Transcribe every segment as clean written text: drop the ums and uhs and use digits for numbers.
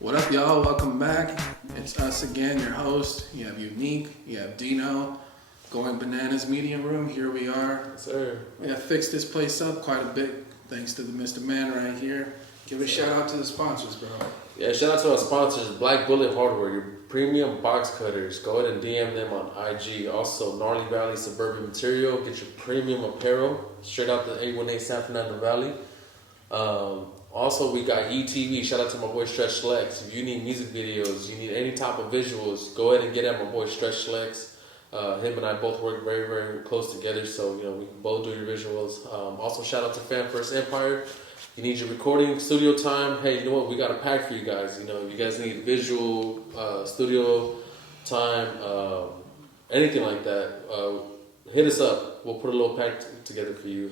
What up, y'all? Welcome back. It's us again, your host. You have Uneek, you have Deeno, Going Bananas Media Room. Here we are. Yes, sir. We have fixed this place up quite a bit thanks to the Mr. Man right here. Give a shout out to the sponsors, bro. Yeah, shout out to our sponsors, Black Bullet Hardware, your premium box cutters. Go ahead and DM them on IG. Also, Gnarly Valley Suburban Material. Get your premium apparel straight out the 818 San Fernando Valley. Also, we got ETV. Shout out to my boy Stretch Lex. If you need music videos, you need any type of visuals, go ahead and get at my boy Stretch Lex. Him and I both work very, very close together, so we can both do your visuals. Also, shout out to Fan First Empire. You need your recording studio time. Hey, you know what? We got a pack for you guys. If you guys need visual studio time, anything like that, hit us up. We'll put a little pack together for you.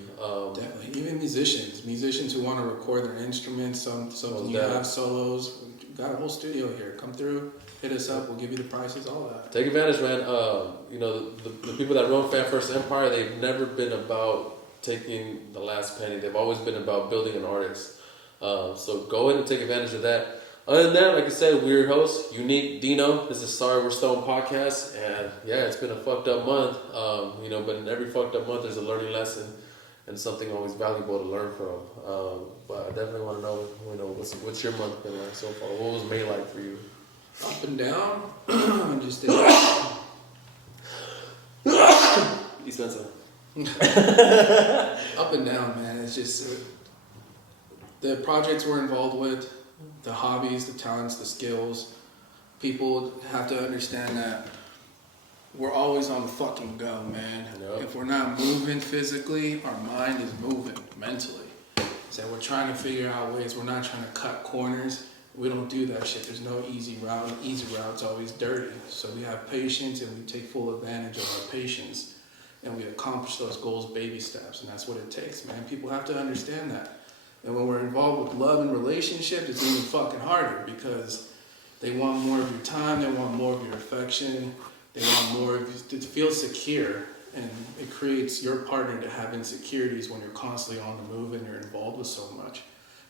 Definitely. Even musicians who want to record their instruments, something you have solos. We've got a whole studio here. Come through, hit us up. We'll give you the prices, all that. Take advantage, man. The people that run Fan First Empire, they've never been about taking the last penny. They've always been about building an artist. So go ahead and take advantage of that. Other than that, like I said, we're your host, Uneek, Deeno. This is Sorry We're Stone podcast, and yeah, it's been a fucked up month. But in every fucked up month, there's a learning lesson and something always valuable to learn from. But I definitely want to know, what's your month been like so far? What was May like for you? Up and down. Just East Mensa. Up and down, man. It's just the projects we're involved with, the hobbies, the talents, the skills. People have to understand that we're always on the fucking go, man. Yep. If we're not moving physically, our mind is moving mentally. So we're trying to figure out ways. We're not trying to cut corners. We don't do that shit. There's no easy route. Easy route's always dirty. So we have patience and we take full advantage of our patience. And we accomplish those goals baby steps. And that's what it takes, man. People have to understand that. And when we're involved with love and relationships, it's even fucking harder because they want more of your time. They want more of your affection. They want more of you to feel secure. And it creates your partner to have insecurities when you're constantly on the move and you're involved with so much.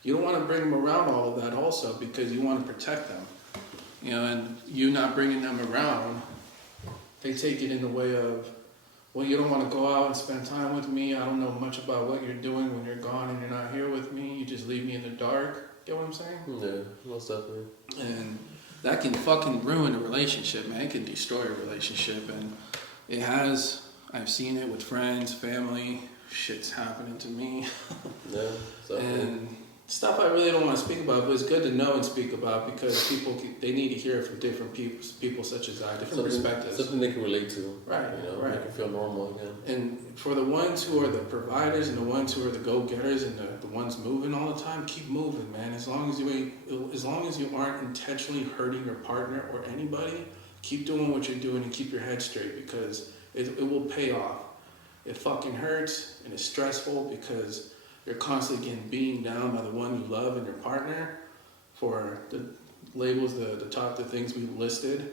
You don't want to bring them around all of that also because you want to protect them. And you not bringing them around, they take it in the way of, well, you don't want to go out and spend time with me. I don't know much about what you're doing when you're gone and you're not here with me. You just leave me in the dark. Get what I'm saying? Yeah, most definitely. And that can fucking ruin a relationship, man. It can destroy a relationship. And it has. I've seen it with friends, family. Shit's happening to me. Yeah, definitely. And stuff I really don't want to speak about, but it's good to know and speak about because they need to hear it from different people such as I, different perspectives. Something they can relate to. Right, right. Make it feel normal again. And for the ones who are the providers and the ones who are the go-getters and the ones moving all the time, keep moving, man. As long as you aren't intentionally hurting your partner or anybody, keep doing what you're doing and keep your head straight because it will pay off. It fucking hurts and it's stressful because you're constantly getting beaten down by the one you love and your partner for the labels, the things we listed,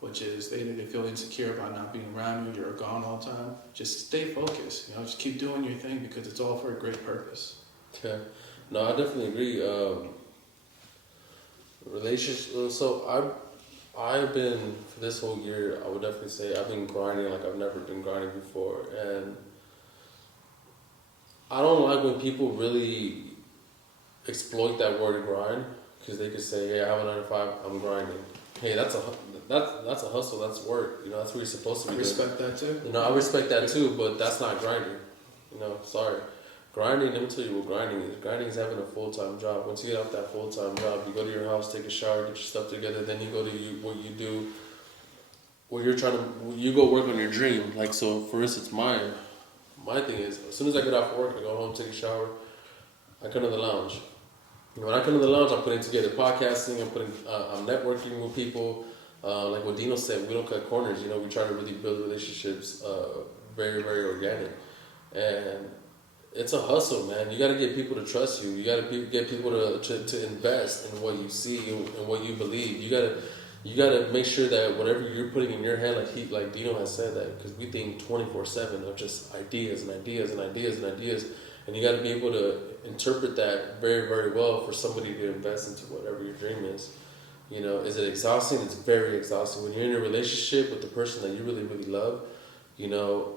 which is they feel insecure about not being around you, you're gone all the time. Just stay focused, just keep doing your thing because it's all for a great purpose. Okay. No, I definitely agree. Relationships, so I've been, for this whole year, I would definitely say I've been grinding like I've never been grinding before. And I don't like when people really exploit that word grind because they could say, "Hey, I have a 9 to 5, I'm grinding." Hey, that's a hustle. That's work. That's what you're supposed to be doing. I respect that too. I respect that too, but that's not grinding. Sorry. Grinding. Let me tell you what grinding is. Grinding is having a full-time job. Once you get off that full-time job, you go to your house, take a shower, get your stuff together. Then you go to what you do. Where you go work on your dream. Like so, for instance, my thing is, as soon as I get off work, I go home, take a shower, I come to the lounge. When I come to the lounge, I'm putting together podcasting, I'm networking with people. Like what Deeno said, we don't cut corners. We try to really build relationships very, very organic. And it's a hustle, man. You got to get people to trust you. You got to get people to invest in what you see and what you believe. You gotta make sure that whatever you're putting in your head, like Deeno has said that, because we think 24/7 of just ideas and ideas and ideas and ideas. And you got to be able to interpret that very, very well for somebody to invest into whatever your dream is. You know, is it exhausting? It's very exhausting. When you're in a relationship with the person that you really, really love, you know,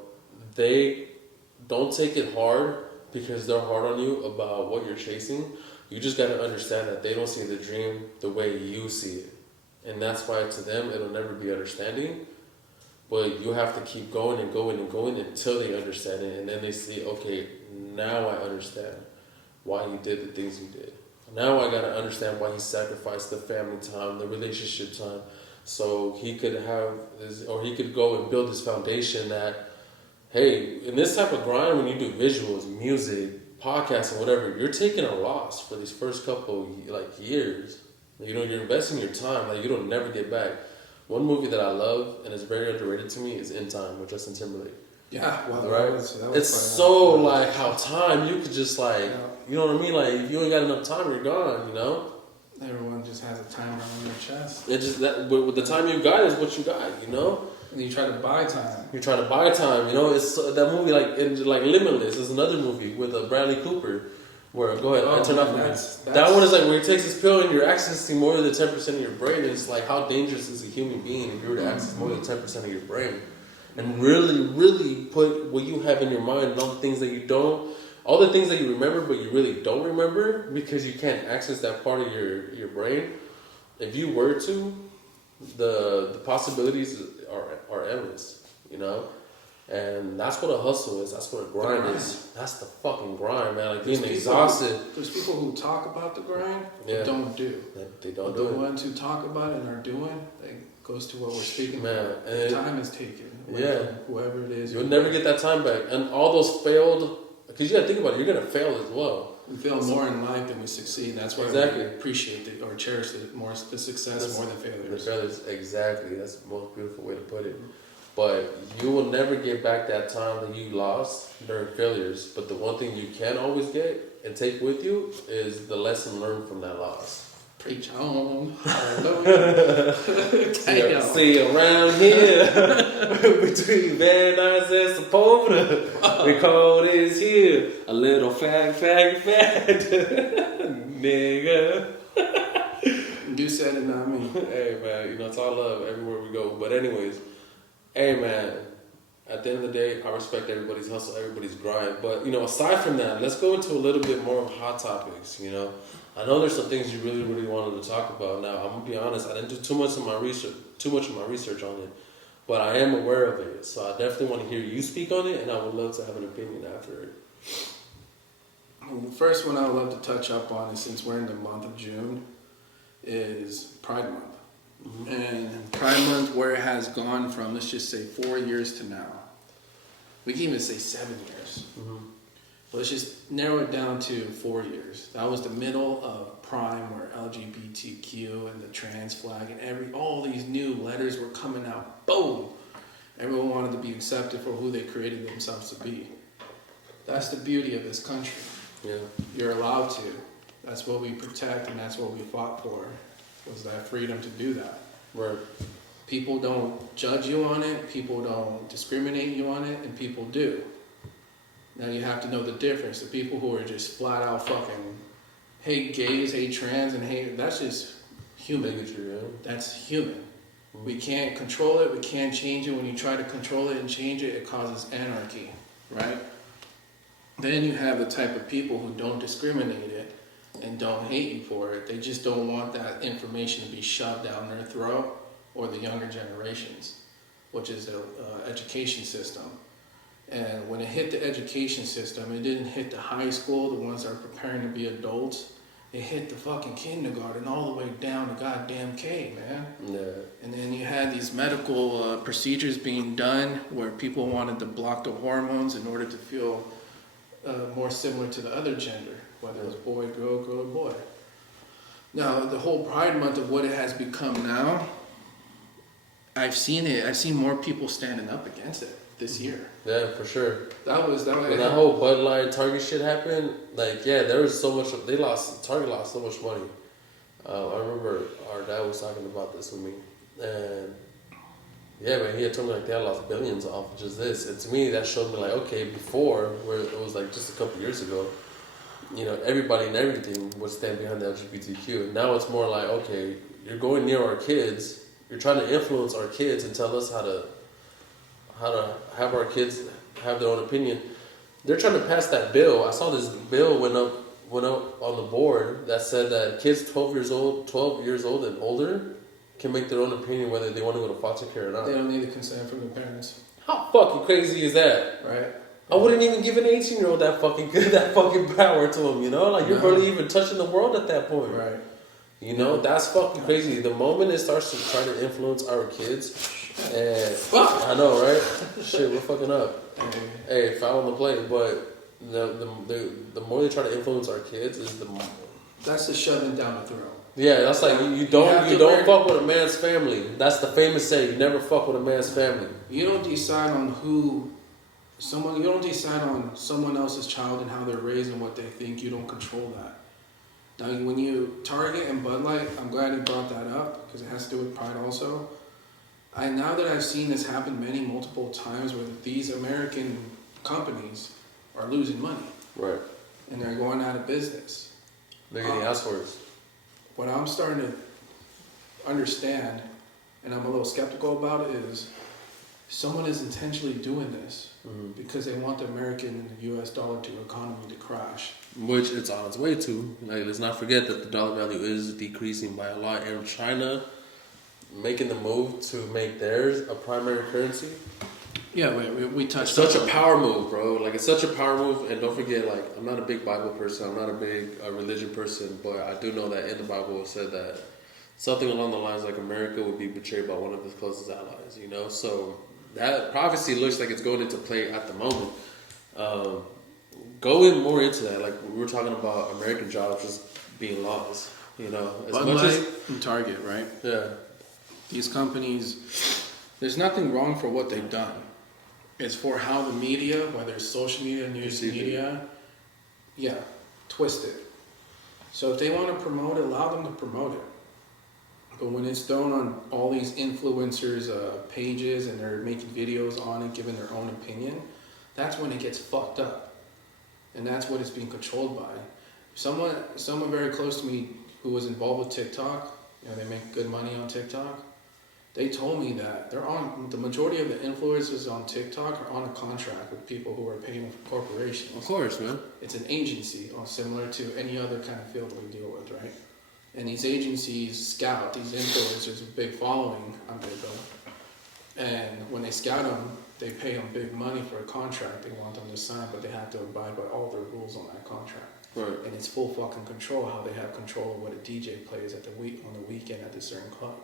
they don't take it hard because they're hard on you about what you're chasing. You just got to understand that they don't see the dream the way you see it. And that's why to them, it'll never be understanding. But you have to keep going and going and going until they understand it. And then they see, okay, now I understand why you did the things you did. Now I got to understand why he sacrificed the family time, the relationship time, so he could have this, or he could go and build this foundation that, hey, in this type of grind, when you do visuals, music, podcasts, and whatever, you're taking a loss for these first couple years. You know, you're investing your time like you don't never get back. One movie that I love and is very underrated to me is In Time with Justin Timberlake. Yeah, well, right? that was it's so like how time you could just like, you know what I mean? Like if you ain't got enough time, you're gone. You know. Everyone just has a timer on their chest. It just that with the time you got is what you got. You know. And you try to buy time. You try to buy time. You know, it's that movie like Limitless is another movie with Bradley Cooper. Where go ahead, I turn off. That one is like where he takes his pill and you're accessing more than 10% of your brain. And it's like how dangerous is a human being if you were to access more than 10% of your brain, and really, really put what you have in your mind and all the things that you don't, all the things that you remember but you really don't remember because you can't access that part of your brain. If you were to, the possibilities are endless. You know. And that's what a hustle is. That's what a grind is. That's the fucking grind, man. Like being exhausted. There's people who talk about the grind, but don't do. They don't but do the it. ones who talk about it and are doing, it goes to what we're speaking man, about. and time is taken. Yeah. Whoever it is. You'll never get that time back. And all those failed, because you got to think about it, you're going to fail as well. We fail more in life than we succeed. That's why we appreciate it or cherish the success more than failures. The failures, exactly. That's the most beautiful way to put it. But you will never get back that time that you lost during failures. But the one thing you can always get and take with you is the lesson learned from that loss. Preach on. Hallelujah. See around here between Van Nuys and Sepulveda, the cold is here. A little fag, nigga. You said it, not me. Hey man, you know it's all love everywhere we go. But anyways. Hey man, at the end of the day, I respect everybody's hustle, everybody's grind. But, you know, aside from that, let's go into a little bit more of hot topics, you know. I know there's some things you really, really wanted to talk about. Now, I'm going to be honest, I didn't do too much of my research on it. But I am aware of it. So I definitely want to hear you speak on it, and I would love to have an opinion after it. Well, the first one I would love to touch up on is, since we're in the month of June, is Pride Month. Mm-hmm. And Pride Month, where it has gone from, let's just say 4 years to now. We can even say 7 years. Mm-hmm. But let's just narrow it down to 4 years. That was the middle of Prime, where LGBTQ and the trans flag and all these new letters were coming out. Boom! Everyone wanted to be accepted for who they created themselves to be. That's the beauty of this country. Yeah. You're allowed to. That's what we protect, and that's what we fought for. Was that freedom to do that. Right. People don't judge you on it, people don't discriminate you on it, and people do. Now you have to know the difference. The people who are just flat out fucking hate gays, hate trans, and hate, that's just human. Bigotry, yeah. That's human. Mm-hmm. We can't control it, we can't change it. When you try to control it and change it, it causes anarchy, right? Then you have the type of people who don't discriminate it and don't hate you for it. They just don't want that information to be shoved down their throat, or the younger generations, which is the education system. And when it hit the education system, it didn't hit the high school, the ones that are preparing to be adults. It hit the fucking kindergarten all the way down to goddamn K, man. Yeah. And then you had these medical procedures being done where people wanted to block the hormones in order to feel more similar to the other gender, whether it was boy, girl, boy. Now, the whole Pride Month of what it has become now, I've seen it. I've seen more people standing up against it this year. Yeah, for sure. That was when that whole Bud Light Target shit happened. Like, yeah, there was so much. Target lost so much money. I remember our dad was talking about this with me, and yeah, man, he had told me like they had lost billions off of just this. And to me, that showed me like, okay, before, where it was like just a couple years ago, you know, everybody and everything would stand behind the LGBTQ. Now it's more like, okay, you're going near our kids. You're trying to influence our kids and tell us how to have our kids have their own opinion. They're trying to pass that bill. I saw this bill went up on the board that said that kids 12 years old and older can make their own opinion whether they want to go to foster care or not. They don't need the consent from their parents. How fucking crazy is that? Right. I wouldn't even give an 18-year-old that fucking power to him, you know? Like, you're barely even touching the world at that point. Right. You know, that's fucking crazy. The moment it starts to try to influence our kids, and I know, right? Shit, we're fucking up. Hey, foul on the plate, but the more they try to influence our kids is the more. That's the shoving down the throat. Yeah, that's like you don't fuck with a man's family. That's the famous saying. You never fuck with a man's family. You don't decide on you don't decide on someone else's child and how they're raised and what they think. You don't control that. Now, when you Target and Bud Light, I'm glad you brought that up because it has to do with pride also. Now that I've seen this happen multiple times where these American companies are losing money. Right. And they're going out of business. They're getting assholes. What I'm starting to understand, and I'm a little skeptical about it, is someone is intentionally doing this because they want the American and the US dollar economy to crash. Which it's on its way to. Like, let's not forget that the dollar value is decreasing by a lot. And China making the move to make theirs a primary currency. Yeah, we touched It's such a power move, bro. Like, it's such a power move. And don't forget, like, I'm not a big Bible person. I'm not a big religion person. But I do know that in the Bible it said that something along the lines like America would be betrayed by one of its closest allies, you know? So that prophecy looks like it's going into play at the moment. Go in more into that. Like, we were talking about American jobs just being lost, you know? Bud Light and Target, right? Yeah. These companies, there's nothing wrong for what they've done. It's for how the media, whether it's social media, news media, twist it. So if they want to promote it, allow them to promote it. But when it's thrown on all these influencers' pages and they're making videos on it, giving their own opinion, that's when it gets fucked up. And that's what it's being controlled by. Someone very close to me who was involved with TikTok, you know, they make good money on TikTok. They told me that the majority of the influencers on TikTok are on a contract with people who are paying for corporations. Of course, man. It's an agency, similar to any other kind of field we deal with, right? And these agencies scout these influencers with big following on Bitcoin. And when they scout them, they pay them big money for a contract they want them to sign, but they have to abide by all the rules on that contract. Right. And it's full fucking control how they have control of what a DJ plays on the weekend at a certain club.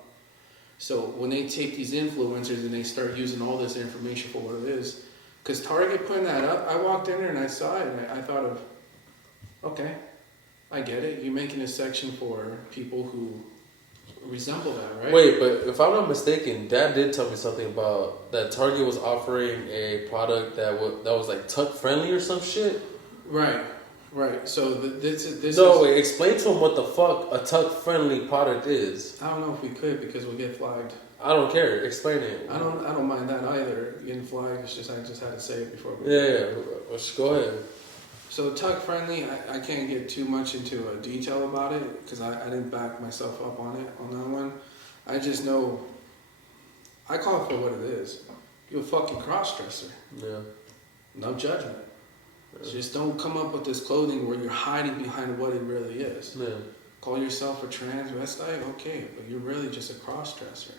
So when they take these influencers and they start using all this information for what it is, because Target putting that up, I walked in there and I saw it and I thought of, okay, I get it. You're making a section for people who resemble that, right? Wait, but if I'm not mistaken, Dad did tell me something about that Target was offering a product that was like tuck friendly or some shit. Right. So this No, wait. Explain to him what the fuck a tuck friendly product is. I don't know if we could because we'll get flagged. I don't care. Explain it. I don't mind that either. Getting flagged. It's just I just had to say it before. Yeah. Let's go ahead. So tuck friendly, I can't get too much into a detail about it because I didn't back myself up on that one. I just know, I call it for what it is. You're a fucking cross-dresser. Yeah. No judgment. Yeah. Just don't come up with this clothing where you're hiding behind what it really is. Yeah. Call yourself a transvestite, okay, but you're really just a cross-dresser.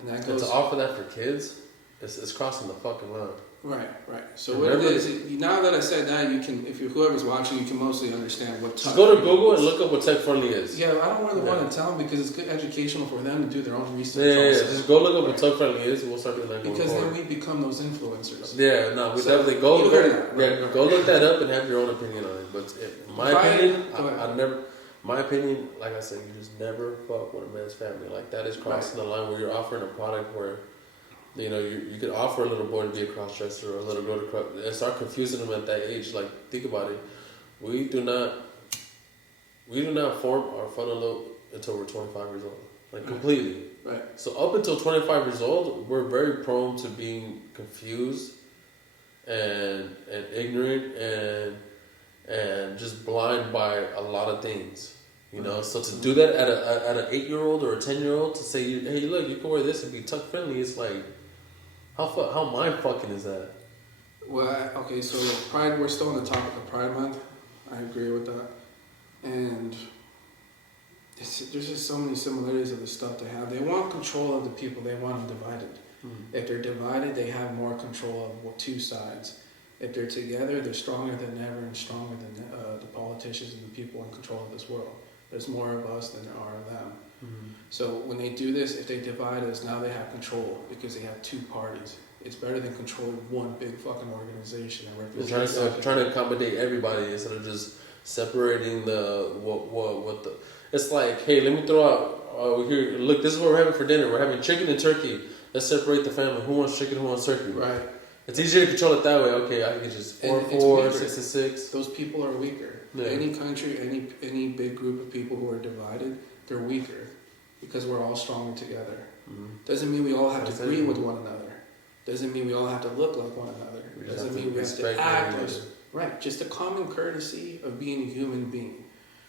And that goes... And to offer that for kids, it's crossing the fucking line. Right. So what it is, now that I said that, you can, whoever's watching, you can mostly understand what tuck. Just go to Google and look up what tuck friendly is. Yeah, I don't really want to tell them because it's good educational for them to do their own research. Yeah. Just go look up what tuck friendly is and we'll start doing that. Because then we become those influencers. Yeah, no, we definitely go look that up and have your own opinion on it. But in my opinion, I never. My opinion, like I said, you just never fuck with a man's family. Like, that is crossing the line where you're offering a product where, you know, you could offer a little boy to be a cross-dresser or a little girl to and start confusing them at that age. Like, think about it. We do not form our frontal lobe until we're 25 years old. Like, completely. Right. So up until 25 years old, we're very prone to being confused and ignorant and just blind by a lot of things. You know, so to do that at an 8-year-old or a 10-year-old to say, hey, look, you can wear this and be tuck friendly. It's like, how mind fucking is that? Well, okay, so Pride. We're still on the topic of Pride Month. I agree with that, and there's just so many similarities of the stuff they have. They want control of the people. They want them divided. If they're divided, they have more control of two sides. If they're together, they're stronger than ever and stronger than the politicians and the people in control of this world. There's more of us than there are of them. So when they do this, if they divide us, now they have control because they have two parties. It's better than controlling one big fucking organization and representing. Trying to accommodate everybody instead of just separating what the. It's like, hey, let me throw out. Here, look, this is what we're having for dinner. We're having chicken and turkey. Let's separate the family. Who wants chicken? Who wants turkey? Right. It's easier to control it that way. Okay, I can just 4-4, 6-6. Those people are weaker. Yeah. Any country, any big group of people who are divided, they're weaker because we're all stronger together. Doesn't mean we all have to agree with one another. Doesn't mean we all have to look like one another. Doesn't mean we have to act right. Just a common courtesy of being a human being.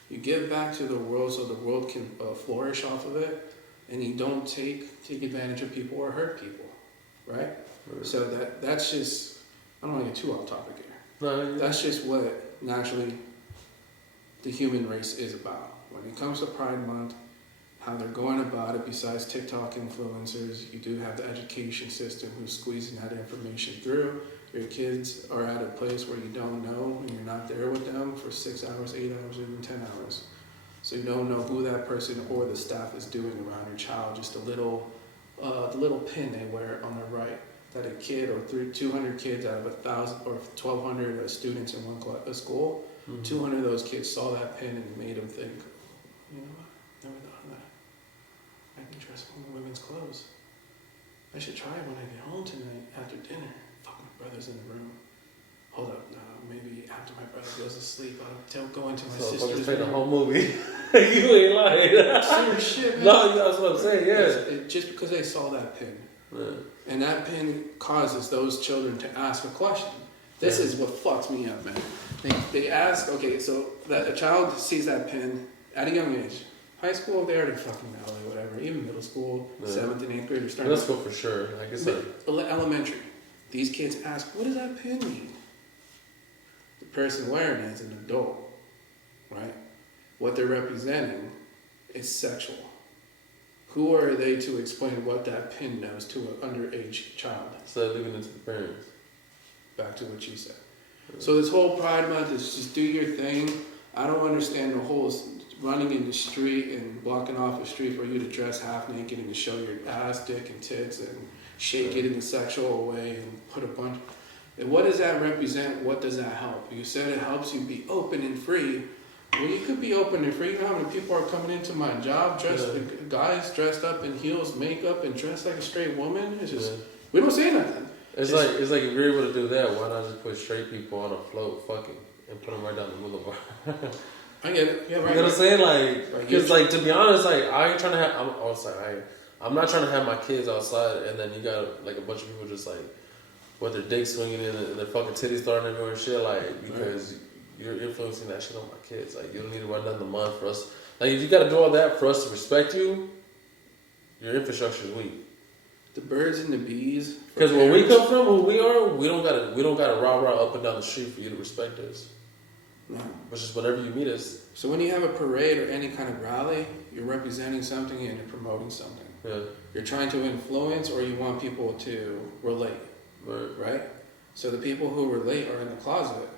You give back to the world so the world can flourish off of it, and you don't take advantage of people or hurt people, right? So that's just, I don't want to get too off topic here. No, that's just what naturally the human race is about. When it comes to Pride Month, how they're going about it, besides TikTok influencers, you do have the education system who's squeezing that information through. Your kids are at a place where you don't know, and you're not there with them for 6 hours, 8 hours, or even 10 hours. So you don't know who that person or the staff is doing around your child. Just the little pin they wear on their right. That a kid or 200 kids out of 1,000 or 1,200 students in one school, 200 of those kids saw that pin and made them think, you know what? Never thought of that. I can dress in women's clothes. I should try it when I get home tonight after dinner. Fuck, my brother's in the room. Hold up, maybe after my brother goes to sleep, I'll go into my sister's room. The whole movie. You ain't lying. Serious shit, man. No, that's what I'm saying. Yeah. Just because they saw that pin. Yeah. And that pin causes those children to ask a question. This is what fucks me up, man. They ask, okay, so that a child sees that pin at a young age. High school, they already fucking know, like whatever. Even middle school, 7th and 8th grade, they're starting. Let's go for sure. I guess elementary. These kids ask, what does that pin mean? The person wearing it is an adult, right? What they're representing is sexual. Who are they to explain what that pin knows to an underage child? So leaving it to the parents. Back to what you said. So this whole Pride Month is just do your thing. I don't understand the whole running in the street and blocking off the street for you to dress half naked and to show your ass, dick, and tits and shake it in a sexual way and put a bunch. And what does that represent? What does that help? You said it helps you be open and free. Well, you could be open and free. You know how many people are coming into my job guys dressed up in heels, makeup, and dressed like a straight woman? It's just, we don't say nothing. It's like if you're able to do that, why not just put straight people on a float, fucking, and put them right down the boulevard? I get it. Yeah, right. You know what I'm saying? Like, because like to be honest, like I ain't trying to have. I'm not trying to have my kids outside, and then you got like a bunch of people just like with their dicks swinging in and their fucking titties throwing everywhere and shit. Like because you're influencing that shit on my kids. Like you don't need to run down the month for us. Like if you got to do all that for us to respect you, your infrastructure is weak. The birds and the bees. Because where we come from, who we are, we don't gotta rah up and down the street for you to respect us. No. Which is whenever you meet us. So when you have a parade or any kind of rally, you're representing something and you're promoting something. Yeah. You're trying to influence or you want people to relate. Right? So the people who relate are in the closet.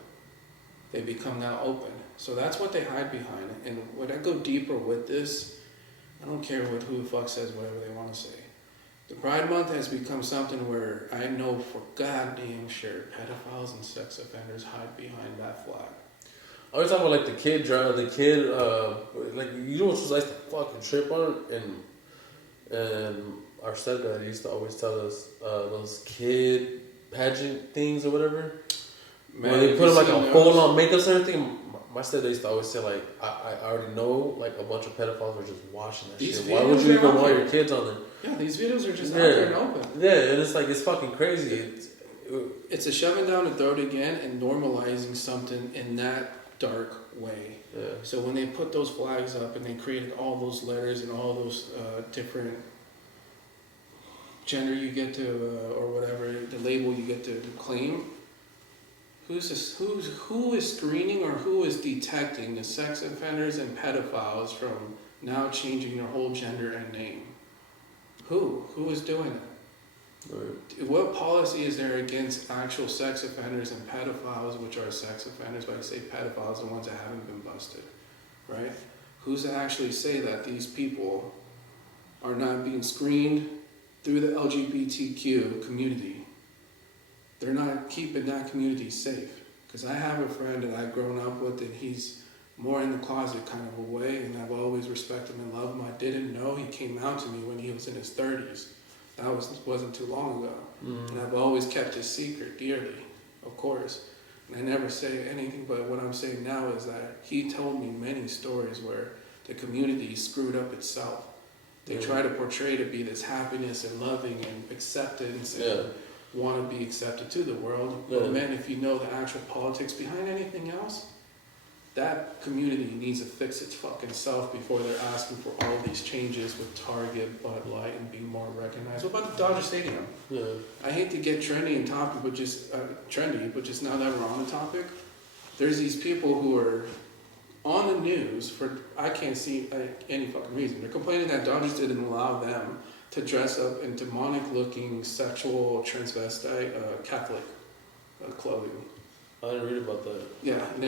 They become now open. So that's what they hide behind. And when I go deeper with this, I don't care what who the fuck says whatever they want to say. The Pride Month has become something where I know for goddamn sure pedophiles and sex offenders hide behind that flag. I was talking about like the kid, like you know what's like to fucking trip on, and our stepdad used to always tell us those kid pageant things or whatever. Man, when they put like a full on makeup and everything. My stepdad used to always say like I already know like a bunch of pedophiles are just watching that shit. Why would you even want your kids on there? Yeah, these videos are just out there and open. Yeah, and it's like it's fucking crazy. It's a shoving down the throat again and normalizing something in that dark way. Yeah. So when they put those flags up and they created all those letters and all those different gender you get to, or whatever, the label you get to claim, who is screening or who is detecting the sex offenders and pedophiles from now changing their whole gender and name? Who is doing that? Right. What policy is there against actual sex offenders and pedophiles, which are sex offenders, but I say pedophiles, the ones that haven't been busted, right? Who's to actually say that these people are not being screened through the LGBTQ community? They're not keeping that community safe. Because I have a friend that I've grown up with, and he's more in the closet kind of a way, and I've always respected him and loved him. I didn't know he came out to me when he was in his 30s. That wasn't too long ago. And I've always kept his secret dearly, of course. And I never say anything, but what I'm saying now is that he told me many stories where the community screwed up itself. They try to portray to be this happiness and loving and acceptance and want to be accepted to the world. But man, if you know the actual politics behind anything else, that community needs to fix its fucking self before they're asking for all these changes with Target, Bud Light, and being more recognized. What about the Dodger Stadium? Yeah. I hate to get trendy and topic, but just now that we're on the topic, there's these people who are on the news for I can't see any fucking reason. They're complaining that Dodgers didn't allow them to dress up in demonic-looking sexual transvestite Catholic clothing. I didn't read about that. Yeah, and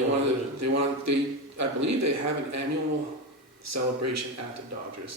I believe they have an annual celebration at the Dodgers,